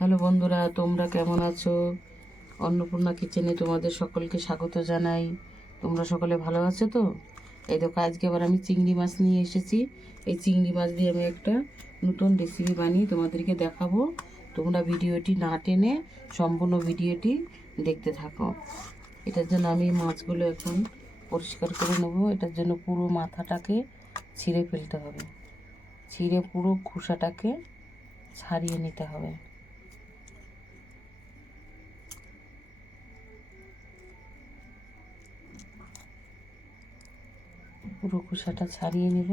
Hello বন্ধুরা, তোমরা কেমন আছো? অন্নপূর্ণা কিচেনে তোমাদের সকলকে স্বাগত জানাই। তোমরা সকলে ভালো আছো তো? এই দেখো, আজকে আবার আমি চিংড়ি মাছ নিয়ে এসেছি। এই চিংড়ি মাছ দিয়ে আমি একটা নতুন রেসিপি বানিয়ে তোমাদেরকে দেখাবো। তোমরা ভিডিওটি না টেনে সম্পূর্ণ ভিডিওটি দেখতে থাকো। এটার জন্য আমি মাছগুলো এখন পরিষ্কার করে নেব। এটার জন্য পুরো মাথাটাকে ছিঁড়ে ফেলতে হবে, ছিঁড়ে পুরো খোসাটাকে ছাড়িয়ে নিতে হবে। পুরো খোসাটা ছাড়িয়ে নেব।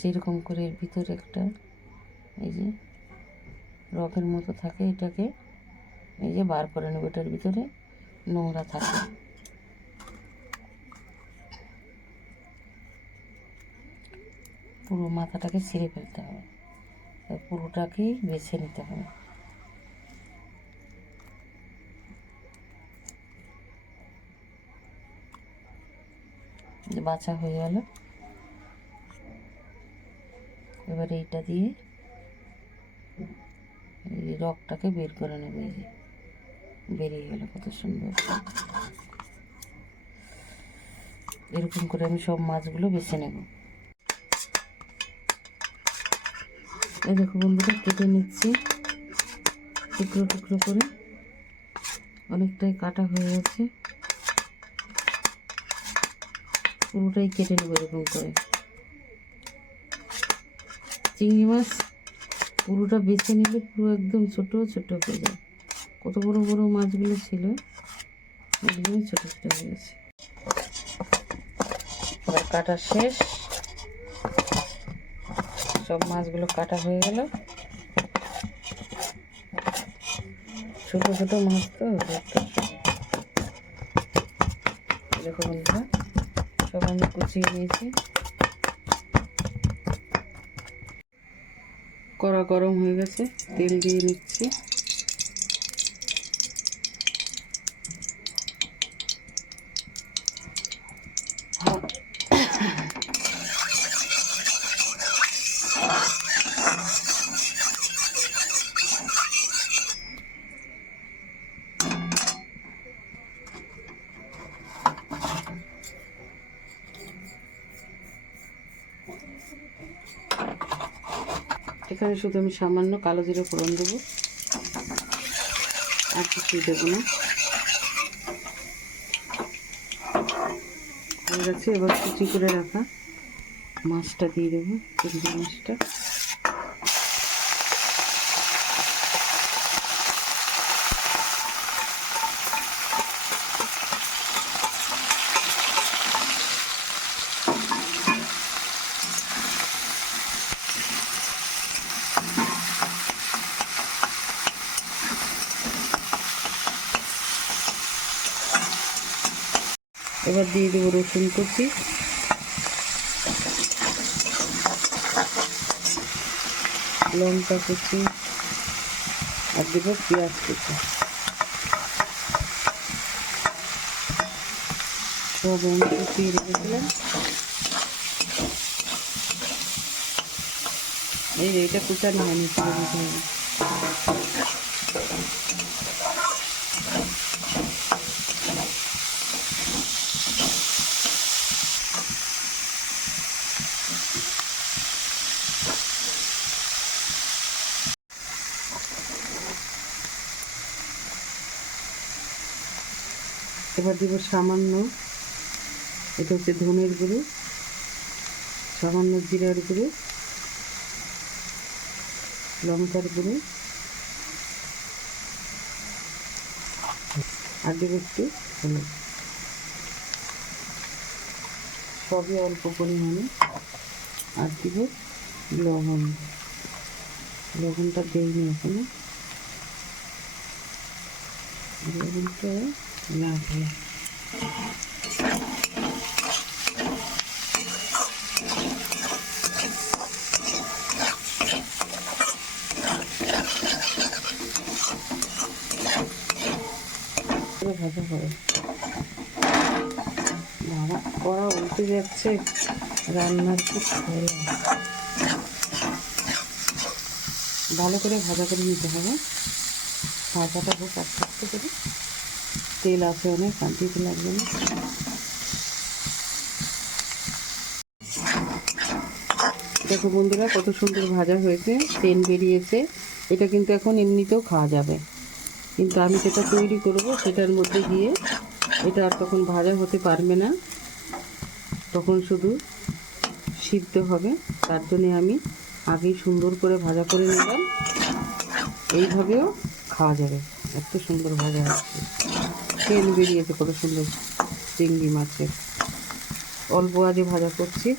যেরকম করে এর ভিতরে একটা এই যে রকের মতো থাকে, এটাকে এই যে বার করে নেব। এটার ভিতরে নোংরা থাকে। পুরো মাথাটাকে ছিঁড়ে ফেলতে হবে, পুরোটাকেই বেছে নিতে হবে। বাছা হয়ে গেল। এবার এইটা দিয়ে এই রকটাকে বের করে নেব। এই যে বেরিয়ে গেল, কত সুন্দর। এরকম করে আমি সব মাছগুলো বেছে নেব। এই দেখো বন্ধুরা, কেটে নিচ্ছি টুকরো টুকরো করে। অনেকটাই কাটা হয়ে গেছে, পুরোটাই কেটে নেব এরকম করে। চিংড়ি মাছ পুরোটা বেছে নিলে পুরো একদম ছোট ছোট হয়ে যায়। কত বড় বড় মাছগুলো ছিল, একদমই ছোট ছোট হয়ে গেছে। এবার কাটা শেষ, সব মাছগুলো কাটা হয়ে গেল। ছোট ছোট মাছ তো দেখো বন্ধুরা, সব আমি কুচিয়ে নিয়েছি। কড়া গরম হয়ে গেছে, তেল দিয়ে নিচ্ছি। এখানে শুধু আমি সামান্য কালো জিরে ফোড়ন দেবো, আর কিছুই দেবো না। হয়ে গেছে। এবার কুচি করে রাখা মাছটা দিয়ে দেবো, চিংড়ি মাছটা। এবার দিয়ে দেবো রসুন কুচি, লঙ্কা কুচি, আর দেবো পেঁয়াজ কুচি। সব আমি কুচিয়ে রেখেছিলাম। এই যে এটা কুচানো হয়নি, এবার দেবো সামান্য, এটা হচ্ছে ধনের গুঁড়ো, সামান্য জিরার গুঁড়ো, লঙ্কার গুঁড়ো, আর দেবো একটু হলুদ। সবই অল্প পরিমাণে। আর দিব লবণ, লবণটা দেইনি এখনো, লবণটা লাগবে। ভাজা হবে। বাবা, কড়া উল্টে যাচ্ছে, রান্নার কি খোলা। ভালো করে ভাজা করে নিতে হবে। ভাজাটা হোক আস্তে আস্তে করে, তেল আছে অনেক, আর দিতে লাগবে না। দেখো বন্ধুরা কত সুন্দর ভাজা হয়েছে, তেল বেরিয়েছে। এটা কিন্তু এখন এমনিতেও খাওয়া যাবে, কিন্তু আমি যেটা তৈরি করব সেটার মধ্যে দিয়ে এটা আর তখন ভাজা হতে পারবে না, তখন শুধু সিদ্ধ হবে। তার জন্যে আমি আগেই সুন্দর করে ভাজা করে নিলাম। এইভাবেও খাওয়া যাবে, এত সুন্দর ভাজা হচ্ছে, তেল বেরিয়েছে কত সুন্দর চিংড়ি মাছের। অল্প আজে ভাজা করছি।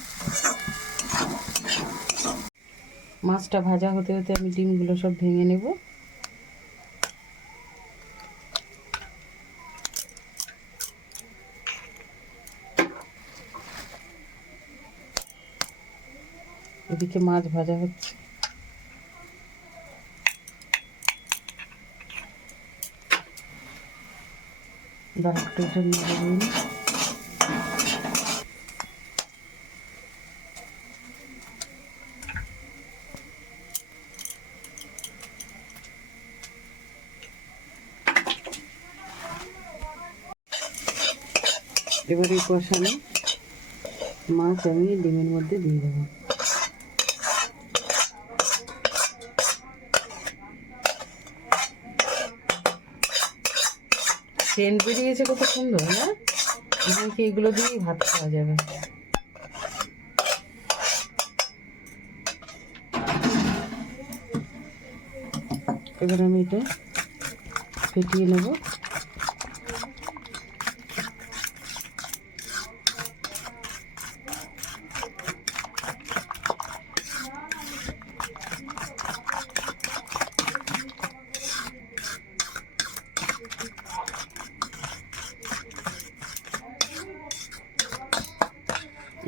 মাছটা ভাজা হতে হতে আমি ডিমগুলো সব ভেঙে নেব। এদিকে মাছ ভাজা হচ্ছে। দাঁড়াটার জন্য এবারে কষানো মাছ আমি ডিমের মধ্যে দিয়ে দেবো। সেন্ট বেরিয়েছে কত সুন্দর না? এখন কি এগুলো দিয়েই ভাত খাওয়া যাবে। এবার আমি এটা ফেটিয়ে নেব।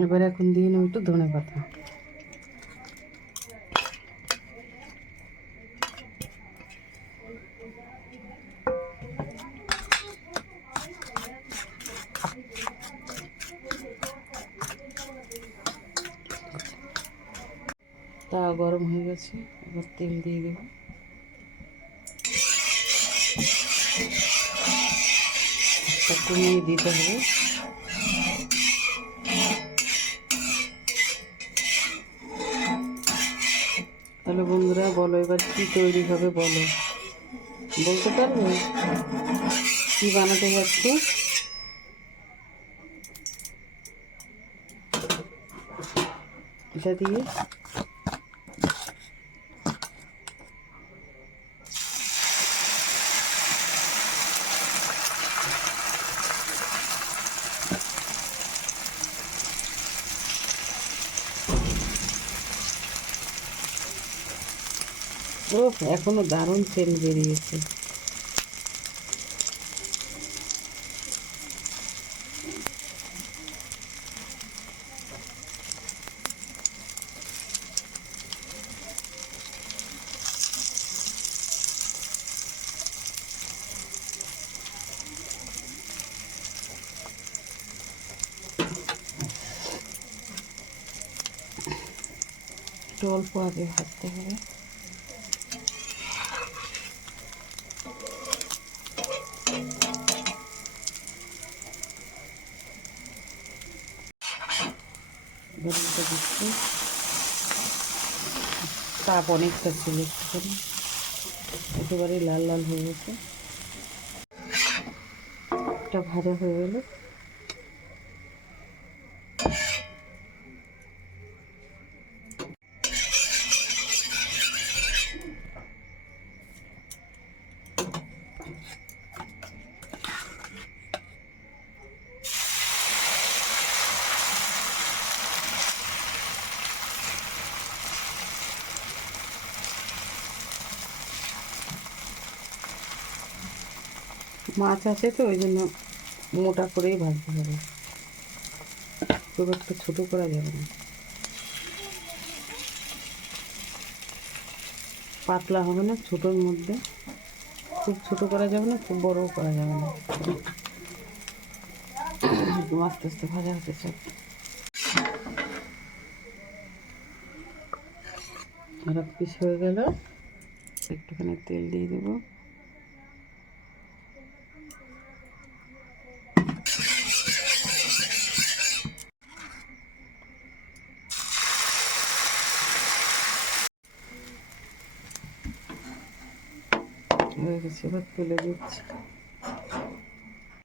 এবার এখন দিয়ে নেব একটু ধনে পাতা। তা গরম হয়ে গেছে, এবার তেল দিয়ে দেব। কমিয়ে দিতে হবে। তাহলে বন্ধুরা বলো এবার কি তৈরি হবে, বলো, বলতে পারবে কি বানাতে যাচ্ছি? এটা দিয়ে ও এখনো দারুণ সেন্ট বেরিয়েছে। একটু অল্প আগে ভাজতে হবে। দিচ্ছি, তাপ অনেকটা ছিল, একেবারে লাল লাল হয়ে গেছে। এটা ভাজা হয়ে গেল। মাছ আছে তো ওই জন্য মোটা করেই ভাজতে হবে, খুব একটা ছোটো করা যাবে না। পাতলা হবে না, ছোটোর মধ্যে, খুব ছোটো করা যাবে না, খুব বড়ও করা যাবে না, আস্তে আস্তে ভাজা হতে চাই। আর এক পিস হয়ে গেল। একটুখানি তেল দিয়ে দেবো। হয়ে গেছে, এবার তুলে দিচ্ছি।